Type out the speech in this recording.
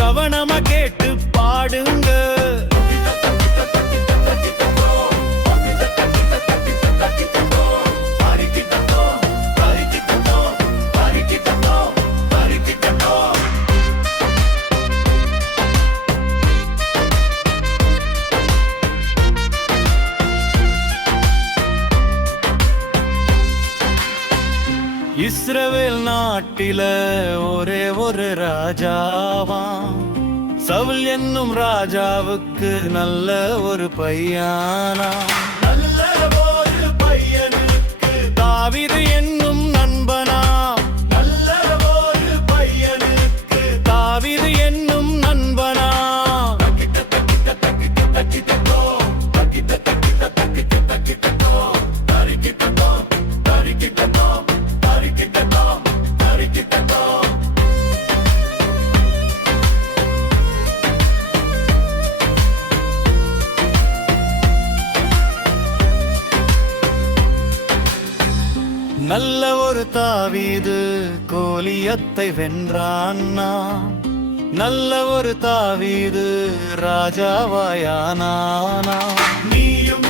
கவனமா கேட்டு பாடுங்க. இஸ்ரவேல் நாட்டில ஒரே ஒரு ராஜாவாம். சவுல் என்னும் ராஜாவுக்கு நல்ல ஒரு பையனா. நல்ல ஒரு பையனுக்கு தாவீது என்னும் நண்பனா. நல்ல ஒரு பையனுக்கு தாவீது என்னும் நண்பனா. நல்ல ஒரு தாவீது கோலியத்தை வென்றான். நல்ல ஒரு தாவீது ராஜாவாயானா. நீயும்